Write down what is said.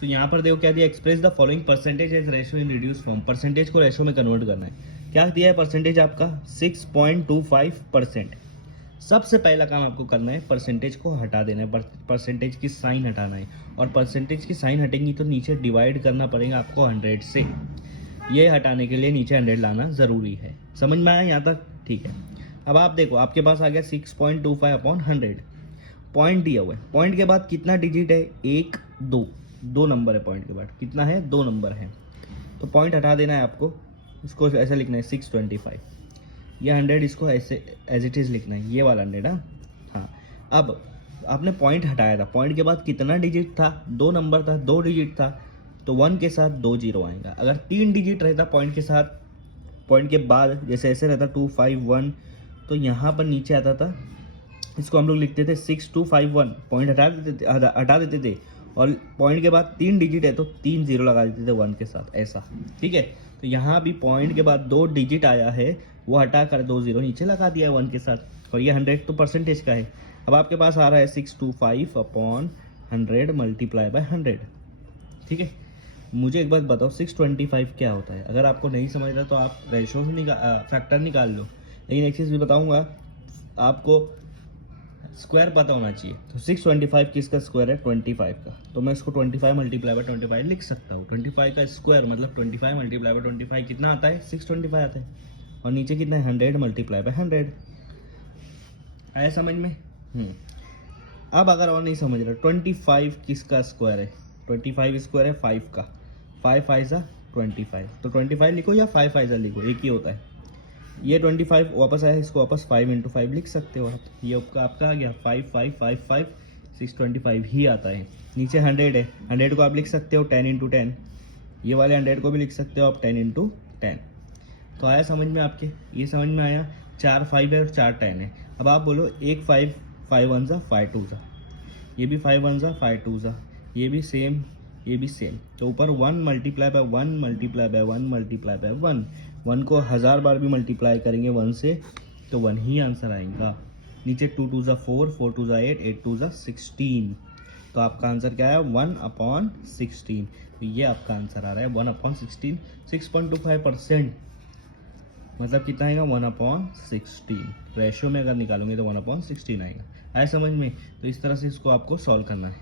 सो यहाँ पर देखो क्या दिया, express the following percentage as ratio in reduce form. Percentage को रेशियो में कन्वर्ट करना है। क्या दिया है परसेंटेज आपका 6.25%। सबसे पहला काम आपको करना है परसेंटेज को हटा देना है, परसेंटेज की साइन हटाना है। और परसेंटेज की साइन हटेंगी तो नीचे डिवाइड करना पड़ेगा आपको 100 से। ये हटाने के लिए नीचे 100 लाना ज़रूरी है। समझ में आया यहाँ तक? ठीक है। अब आप देखो आपके पास आ गया 6.25/100। पॉइंट दिया हुआ है। पॉइंट के बाद कितना डिजिट है? 1 2 2 नंबर है। पॉइंट के बाद कितना है? 2 नंबर है। तो पॉइंट हटा देना है आपको। इसको ऐसे लिखना है 625। ये 100 इसको ऐसे एज इट इज़ लिखना है, ये वाला 100। हाँ। अब आपने पॉइंट हटाया था, पॉइंट के बाद कितना डिजिट था? 2 नंबर था, 2 डिजिट था, तो 1 के साथ 2 जीरो आएगा। अगर 3 डिजिट रहता पॉइंट के साथ, पॉइंट के बाद जैसे ऐसे रहता 251, तो यहाँ पर नीचे आता था, इसको हम लोग लिखते थे 6251। पॉइंट हटा देते थे और पॉइंट के बाद 3 डिजिट है तो 3 जीरो लगा देते थे 1 के साथ, ऐसा। ठीक है। तो यहाँ भी पॉइंट के बाद 2 डिजिट आया है, वो हटा कर 2 जीरो नीचे लगा दिया है 1 के साथ। और ये 100 तो परसेंटेज का है। अब आपके पास आ रहा है 625/100 मल्टीप्लाई बाय 100। ठीक है। मुझे एक बात बताओ 625 क्या होता है? अगर आपको नहीं समझ रहा तो आप रेशो से फैक्टर निकाल लो। लेकिन एक चीज़ भी बताऊंगा आपको, स्क्वायर पता होना चाहिए। तो 625 किसका स्क्वायर है? 25 का। तो मैं इसको 25 मल्टीप्लाई बाय 25 लिख सकता हूँ। 25 का स्क्वायर मतलब 25 मल्टीप्लाई बाय 25 कितना आता है? 625 आता है। और नीचे कितना है? 100 मल्टीप्लाई बाय 100। आया समझ में? अब अगर और नहीं समझ रहे, 25 किसका स्क्वायर है? 25 स्क्वायर है 5 का। 5 5 ज़ा 25। तो 25 लिखो या 5 5 ज़ा लिखो, एक ही होता है। ये 25 वापस आया, इसको वापस 5 × 5 लिख सकते हो आप। ये आपका आ गया 5 5 5 5 625 ही आता है। नीचे 100 है, 100 को आप लिख सकते हो 10 × 10। ये वाले 100 को भी लिख सकते हो आप 10 × 10। तो आया समझ में आपके? ये समझ में आया? 4 5 है और 4 10 है। अब आप बोलो एक 5 5 1 ज़ा 5 2 ज़ा, ये भी 5 1 ज़ा 5 2 ज़ा, ये भी सेम, ये भी सेम। तो ऊपर 1 multiply by 1 multiply by 1 multiply by 1। 1 को 1000 बार भी मल्टीप्लाई करेंगे 1 से तो 1 ही आंसर आएगा। नीचे 2 2 ज़ा 4 4 2 ज़ा 8 8 2 ज़ा 16। तो आपका आंसर क्या है? 1/16। तो ये आपका आंसर आ रहा है 1/16। 6.25% मतलब कितना आएगा? 1/16। रेशियो में अगर निकालोगे तो 1/16 आएगा। आया समझ में? तो इस तरह से इसको आपको सॉल्व करना है।